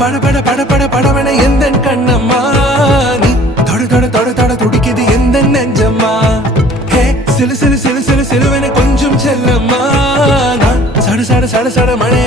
பட பட பட பட படவன எந்த கண்ணம்மா நீ தொட தொட தொட தொட துடிக்குது எந்த நெஞ்சம்மா ஹே சிலு சிலு சிலு சிலு சிலுவன கொஞ்சம் செல்லம்மா நான் சட சட சட சட மழை